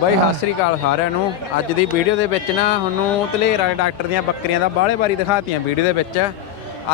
ਬਾਈ ਸਤਿ ਸ੍ਰੀ ਅਕਾਲ ਸਾਰਿਆਂ ਨੂੰ। ਅੱਜ ਦੀ ਵੀਡੀਓ ਦੇ ਵਿੱਚ ਨਾ ਤੁਹਾਨੂੰ ਧਲੇਰਾ ਡਾਕਟਰ ਦੀਆਂ ਬੱਕਰੀਆਂ ਦਾ ਬਾਹਲੇ ਬਾਰੀ ਦਿਖਾਤੀਆਂ ਵੀਡੀਓ ਦੇ ਵਿੱਚ।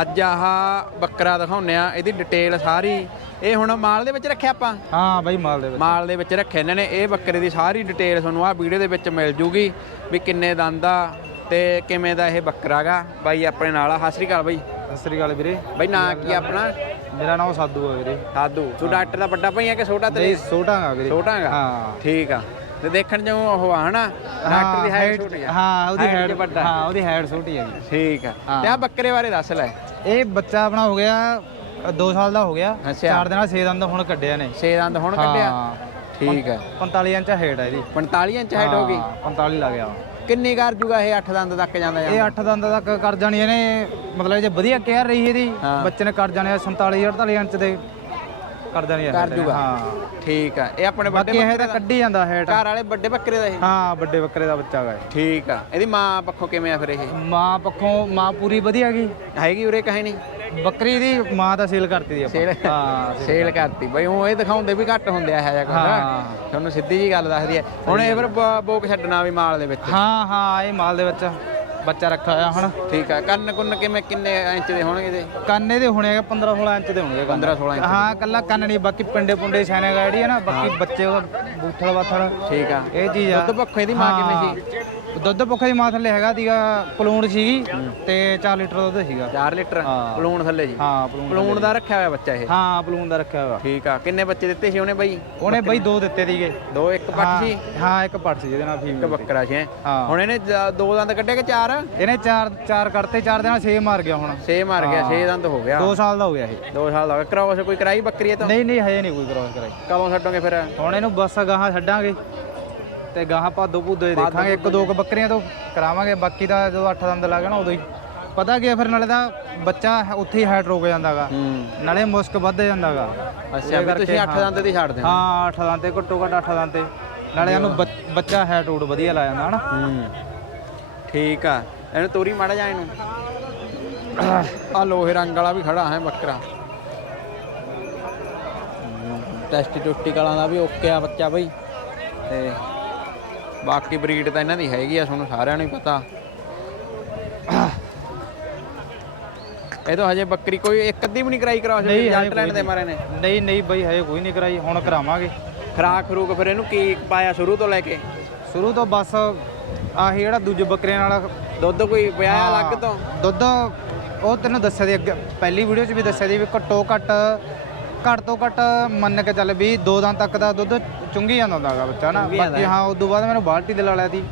ਅੱਜ ਆਹ ਬੱਕਰਾ ਦਿਖਾਉਂਦੇ ਆ ਇਹਦੀ ਡਿਟੇਲ ਸਾਰੀ। ਇਹ ਹੁਣ ਮਾਲ ਦੇ ਵਿੱਚ ਰੱਖਿਆ ਆਪਾਂ? ਹਾਂ ਬਾਈ ਮਾਲ ਦੇ ਵਿੱਚ। ਮਾਲ ਦੇ ਵਿੱਚ ਰੱਖੇ ਇਹਨਾਂ ਨੇ ਇਹ ਬੱਕਰੇ ਦੀ ਸਾਰੀ ਡਿਟੇਲ ਤੁਹਾਨੂੰ ਆਹ ਵੀਡੀਓ ਦੇ ਵਿੱਚ ਮਿਲ ਜੂਗੀ ਵੀ ਕਿੰਨੇ ਦੰਦ ਆ ਤੇ ਕਿਵੇਂ ਦਾ ਇਹ ਬੱਕਰਾਗਾ ਬਾਈ ਆਪਣੇ ਨਾਲ ਆ। ਸਤਿ ਸ੍ਰੀ ਅਕਾਲ ਬਾਈ। ਸਤਿ ਸ੍ਰੀ ਅਕਾਲ ਵੀਰੇ। ਬਾਈ ਨਾਂ ਕੀ ਆ ਆਪਣਾ? ਮੇਰਾ ਨਾਮ ਸਾਧੂ ਹੈ ਵੀਰੇ। ਸਾਧੂ ਤੂੰ ਡਾਕਟਰ ਦਾ ਵੱਡਾ ਭਾਈ ਆ ਕਿ ਛੋਟਾ ਤੇ ਤੇ ਛੋਟਾ ਹੈਗਾ ਵੀਰੇ। ਛੋਟਾ ਹੈਗਾ ਹਾਂ। ਠੀਕ ਆ। ਤੇ ਦੇਖਣ ਚ ਉਹ ਆ ਹਨਾ? ਡਾਕਟਰ ਦੀ ਹਾਈਟ ਛੋਟੀ ਆ। ਹਾਂ ਉਹਦੀ ਚ ਵੱਡਾ। ਹਾਂ ਉਹਦੀ ਹਾਈਟ ਛੋਟੀ ਹੈਗੀ ਠੀਕ ਆ। ਹਾਂ। ਤੇ ਆ ਬੱਕਰੇ ਬਾਰੇ ਦੱਸ ਲੈ। ਇਹ ਬੱਚਾ ਆਪਣਾ ਹੋ ਗਿਆ 2 ਸਾਲ ਦਾ ਹੋ ਗਿਆ। ਅੱਛਾ। ਚਾਰ ਦਿਨਾਂ 6 ਦਿਨ ਦਾ ਹੁਣ ਕੱਢਿਆ ਨੇ। ਛੇ ਦੰਦ ਹੁਣ ਕੱਢਿਆ? ਠੀਕ ਆ। 45 ਇੰਚ ਹਾਈਟ ਹੈ ਇਹਦੀ। 45 ਇੰਚ ਹਾਈਟ ਹੋ ਗਈ। ਹਾਂ, 45 ਲੱਗ ਗਿਆ। ਕਿੰਨੀ ਕਰ ਜੂਗਾ ਇਹ 8 ਦੰਦ ਤੱਕ ਜਾਂਦਾ ਇਹ ਜਾਂਦਾ 8 ਦੰਦ ਤੱਕ ਕਰ ਜਾਣੀ ਇਹਨੇ ਮਤਲਬ ਜੇ ਵਧੀਆ ਕੇਅਰ ਰਹੀ ਇਹਦੀ ਹਾਂ। ਬੱਚੇ ਨੇ ਕਰ ਜਾਣੇ 47 48 ਇੰਚ ਦੇ ਕਰ ਜਾਣੀ ਹੈ ਕਰ height ਜੂਗਾ। ਹਾਂ। ਠੀਕ ਆ। ਇਹ ਆਪਣੇ ਵੱਡੇ ਬੱਕਰੇ ਦਾ ਕੱਢੀ ਜਾਂਦਾ ਹਾਈਟ ਘਰ ਵਾਲੇ ਵੱਡੇ ਬੱਕਰੇ ਦਾ ਇਹ? ਹਾਂ ਵੱਡੇ ਬੱਕਰੇ ਦਾ ਬੱਚਾ ਹੈਗਾ ਇਹ। ਠੀਕ ਆ। ਇਹਦੀ ਮਾਂ ਪੱਖੋਂ ਕਿਵੇਂ ਆ ਫਿਰ ਇਹ? ਮਾਂ ਪੱਖੋਂ ਮਾਂ ਪੂਰੀ ਵਧੀਆ ਗਈ ਹੈਗੀ ਉਰੇ ਕਹੇ ਨਹੀਂ? ਬੱਕਰੀ ਦੀ ਮਾਂ ਤਾਂ ਸੇਲ ਕਰਤੀ ਦੀ ਸੇਲ ਆਪਾਂ ਹਾਂ ਸੇਲ ਕਰਤੀ। ਬਈ ਉਹ ਇਹ ਦਿਖਾਉਂਦੇ ਵੀ ਘੱਟ ਹੁੰਦੇ ਆ ਇਹ ਜਿਹਾ ਕੁਝ। ਤੁਹਾਨੂੰ ਸਿੱਧੀ ਜੀ ਗੱਲ ਦੱਸਦੀ ਹੈ। ਹੁਣ ਇਹ ਫਿਰ ਬੋਕ ਛੱਡਣਾ ਵੀ ਮਾਲ ਦੇ ਵਿੱਚ। ਹਾਂ ਹਾਂ ਇਹ ਮਾਲ ਦੇ ਵਿੱਚ ਬੱਚਾ ਰੱਖਿਆ ਹੋਇਆ ਹੁਣ। ਠੀਕ ਆ। ਕੰਨ ਕੁੰਨ ਕਿਵੇਂ ਕਿੰਨੇ ਇੰਚ ਦੇ ਹੋਣਗੇ ਇਹਦੇ? ਕੰਨ ਇਹਦੇ ਹੋਣੇ ਹੈਗੇ 15 16 ਇੰਚ ਦੇ ਹੋਣਗੇ ਕੰਨ। 15 16 ਇੰਚ ਹਾਂ ਕੱਲਾ ਕੰਨ ਨਹੀਂ ਬਾਕੀ ਪਿੰਡੇ ਪੁੰਡੇ ਛਾਣੇ ਗਾੜੀ ਹੈ ਨਾ ਬਾਕੀ ਬੱਚੇ ਬੂਥਲ ਬਾਥਲ। ਠੀਕ ਆ। ਇਹ ਚੀਜ਼ ਆ। ਦੁੱਧ ਪੱਖੋਂ ਇਹਦੀ ਮਾਂ ਕਿਵੇਂ ਸੀ? ਦੁੱਧ ਪੱਖੇ ਦੀ ਮਾਂ ਥੱਲੇ ਹੈਗਾ ਸੀਗਾ ਪਲੂਣ ਸੀਗੀ ਤੇ 4 ਲੀਟਰ ਦੁੱਧ ਸੀਗਾ। 4 ਲੀਟਰ? ਹਾਂ। ਥੱਲੇ ਜੀ? ਹਾਂ ਪਲੂਣ ਦਾ ਰੱਖਿਆ ਹੋਇਆ ਬੱਚਾ ਇਹ? ਹਾਂ ਪਲੂਣ ਦਾ ਰੱਖਿਆ ਹੋਇਆ। ਠੀਕ ਆ। ਕਿੰਨੇ ਬੱਚੇ ਦਿੱਤੇ ਸੀ ਉਹਨੇ ਬਾਈ? ਉਹਨੇ ਬਈ ਦੋ ਦਿੱਤੇ ਸੀਗੇ। ਦੋ ਇੱਕ ਪੱਟ ਸੀ? ਹਾਂ ਇੱਕ ਪੱਟ ਸੀ ਜਿਹਦੇ ਨਾਲ ਇੱਕ ਫੀਮੇਲ ਬੱਕਰਾ ਸੀ ਹੈਂ। ਹਾਂ। ਹੁਣ ਇਹਨੇ ਜ- ਦੋ ਦੰਦ ਕੱਢੇ ਕਿ ਚਾਰ? ਇਹਨੇ ਚਾਰ ਚਾਰ ਕਰਤੇ ਚਾਰ ਦਿਨਾਂ 6 ਮਾਰ ਗਿਆ ਹੁਣ। ਛੇ ਮਾਰ ਗਿਆ ਛੇ ਦੰਦ ਹੋ ਗਿਆ। 2 ਸਾਲ ਦਾ ਹੋ ਗਿਆ ਇਹ। ਦੋ ਸਾਲ ਦਾ ਕ੍ਰਾਸ ਕੋਈ ਕਰਾਈ ਬੱਕਰੀ ਇਹ ਤਾਂ? ਨਹੀਂ ਨਹੀਂ ਹਜੇ ਨਹੀਂ ਕੋਈ ਕ੍ਰੋਸ ਕਰਾਈ। ਕਦੋਂ ਛੱਡੋਗੇ ਫਿਰ? ਹੁਣ ਇਹਨੂੰ ਬਸ ਗਾਹਾਂ ਛੱਡਾਂਗੇ। ਤੇ ਗਾਹਾਂ ਭਾਦੋ ਭੂਦੋ ਹੀ ਦੇਖਾਂਗੇ ਇੱਕ ਦੋ ਕੁ ਬੱਕਰੀਆਂ ਤੋਂ ਕਰਾਵਾਂਗੇ ਬਾਕੀ ਦਾ ਜਦੋਂ 8 ਦੰਦ ਲੱਗ ਉਦੋਂ ਹੀ। ਪਤਾ ਕੀ ਆ ਫਿਰ ਨਾਲੇ ਦਾ ਬੱਚਾ ਉੱਥੇ ਹੀ ਹਾਈਟ ਰੁਕ ਜਾਂਦਾਗਾ। ਹੂੰ। ਨਾਲੇ ਮੁਸਕ ਵੱਧ ਜਾਂਦਾਗਾ। ਅੱਛਾ ਵੀ ਤੁਸੀਂ 8 ਦੰਦ ਦੀ ਛੱਡ ਦੇਣਾ ਹਾਂ 8 ਦੰਦ ਤੇ ਘੱਟੋ ਘੱਟ 8 ਦੰਦ ਤੇ। ਨਾਲੇ ਇਹਨੂੰ ਬੱਚ- ਰੂਟ ਵਧੀਆ ਲਾ ਜਾਂਦਾ ਹਨਾ? ਹੂੰ। ਠੀਕ ਆ। ਇਹਨੂੰ ਤੋਰੀ ਮਾੜਾ ਜਾ ਇਹਨੂੰ। ਆ ਲੋਹੇ ਰੰਗ ਵਾਲਾ ਵੀ ਖੜਾ ਹੈ ਬੱਕਰਾ। ਟੈਸਟੀ ਟੁੱਟੀ ਕਲਾਂ ਦਾ ਵੀ ਓਕੇ ਆ ਬੱਚਾ ਬਈ। ਤੇ ਬਾਕੀ ਬਰੀਡ ਤਾਂ ਇਹਨਾਂ ਦੀ ਹੈਗੀ ਆ ਤੁਹਾਨੂੰ ਸਾਰਿਆਂ ਨੂੰ ਹੀ ਪਤਾ। ਇਹ ਤਾਂ ਹਜੇ ਬੱਕਰੀ ਕੋਈ ਇੱਕ ਅੱਧੀ ਵੀ ਨਹੀਂ ਕਰਾਈ ਕਰਾਸ ਨਹੀਂ, ਹਜੇ ਜੱਟ ਲੈਣ ਦੇ ਮਾਰੇ ਨੇ। ਨਹੀਂ ਨਹੀਂ ਬਈ ਹਜੇ ਕੋਈ ਨਹੀਂ ਕਰਾਈ ਹੁਣ ਕਰਾਵਾਂਗੇ। ਖਰਾਕ ਖਰੂਕ ਫਿਰ ਇਹਨੂੰ ਕੀ ਪਾਇਆ ਸ਼ੁਰੂ ਤੋਂ ਲੈ ਕੇ? ਸ਼ੁਰੂ ਤੋਂ ਬਸ ਆਹੀ ਜਿਹੜਾ ਦੂਜੇ ਬੱਕਰਿਆਂ ਨਾਲ ਦੁੱਧ ਕੋਈ ਪਿਆ ਅਲੱਗ ਤੋਂ? ਦੁੱਧ ਉਹ ਤੈਨੂੰ ਦੱਸਿਆ ਦੀ ਅੱਗੇ ਪਹਿਲੀ ਵੀਡੀਓ 'ਚ ਵੀ ਦੱਸਿਆ ਦੀ ਵੀ ਘੱਟੋ ਘੱਟ ਘੱਟ ਤੋਂ ਘੱਟ ਮੰਨ ਕੇ ਚੱਲ ਵੀ ਦੋ ਦਿਨ ਤੱਕ ਦਾ ਦੁੱਧ ਚੁੰਗੀ ਜਾਂਦਾ ਹੁੰਦਾਗਾ ਬੱਚਾ ਨਾ। ਚੁੰਗੀ ਜਾਂਦਾ ਬਾਕੀ ਹਾਂ। ਉਸ ਤੋਂ ਬਾਅਦ ਮੈਨੂੰ ਬਾਲਟੀ ਦੇ ਲਾ ਲਿਆ ਦੀ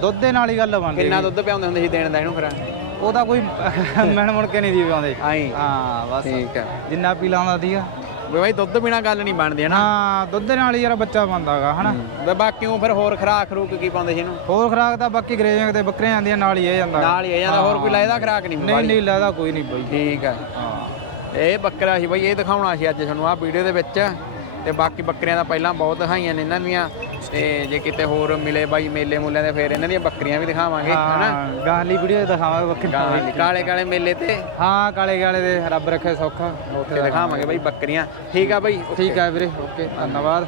ਦੁੱਧ ਦੇ ਨਾਲ ਹੀ ਗੱਲ ਬਣ ਗਈ ਕਿੰਨਾ ਦੁੱਧ ਪਿਆਉਂਦੇ ਹੁੰਦੇ ਸੀ ਦੇਣ ਦਾ ਇਹਨੂੰ ਫਿਰ? ਉਹਦਾ ਕੋਈ ਮੈਨ ਮੁੜ ਕੇ ਨਹੀਂ ਦੀ ਪਾਉਂਦੇ ਆਈ। ਹਾਂ ਬਸ। ਠੀਕ ਆ ਜਿੰਨਾ ਪੀ ਲਾਉਂਦਾ ਸੀਗਾ। ਵੀ ਬਾਈ ਦੁੱਧ ਬਿਨਾ ਗੱਲ ਨਹੀਂ ਬਣਦੀ ਹੈ ਨਾ? ਹਾਂ ਦੁੱਧ ਦੇ ਨਾਲ ਹੀ ਯਾਰ ਬੱਚਾ ਬਣਦਾਗਾ ਹਨਾ ਵੀ ਬਾਕੀਓ ਫਿਰ ਹੋਰ ਖਰਾਕ ਖਰੂਕ ਕੀ ਪਾਉਂਦੇ ਸੀ ਇਹਨੂੰ? ਹੋਰ ਖਰਾਕ ਤਾਂ ਬਾਕੀ ਗਰੇਜਿੰਗ ਤੇ ਬੱਕਰੀਆਂ ਜਾਂਦੀਆਂ ਨਾਲ ਹੀ ਇਹ ਜਾਂਦਾ। ਨਾਲ ਹੀ ਆ ਜਾਂਦਾ ਹੋਰ ਕੋਈ ਲਾਇਦਾ ਖਰਾਕ ਨਹੀਂ ਨਹੀਂ ਨਹੀਂ ਲੈਦਾ ਕੋਈ ਨਹੀਂ ਬਈ। ਠੀਕ ਹਾਂ। ਇਹ ਬੱਕਰਾ ਸੀ ਬਾਈ ਇਹ ਦਿਖਾਉਣਾ ਸੀ ਅੱਜ ਤੁਹਾਨੂੰ ਆਹ ਵੀਡੀਓ ਦੇ ਵਿੱਚ। ਤੇ ਬਾਕੀ ਬੱਕਰੀਆਂ ਦਾ ਪਹਿਲਾਂ ਬਹੁਤ ਦਿਖਾਈਆਂ ਨੇ ਇਹਨਾਂ ਦੀਆਂ। ਤੇ ਜੇ ਕਿਤੇ ਹੋਰ ਮਿਲੇ ਬਾਈ ਮੇਲੇ ਮੁੱਲਿਆਂ ਦੇ ਫਿਰ ਇਹਨਾਂ ਦੀਆਂ ਬੱਕਰੀਆਂ ਵੀ ਦਿਖਾਵਾਂਗੇ ਹਨਾ? ਗਾਹਲੀ ਵੀਡੀਓ ਦਿਖਾਵਾਂਗੇ ਬੱਕਰੀਆਂ ਕਾਲੇ ਕਾਲੇ ਮੇਲੇ ਤੇ? ਹਾਂ ਕਾਲੇ ਕਾਲੇ ਦੇ ਰੱਬ ਰੱਖੇ ਸੌਖਾ। ਉੱਥੇ ਦਿਖਾਵਾਂਗੇ ਬਾਈ ਬੱਕਰੀਆਂ। ਠੀਕ ਆ ਬਾਈ ਠੀਕ ਹੈ ਵੀਰੇ ਓਕੇ ਧੰਨਵਾਦ।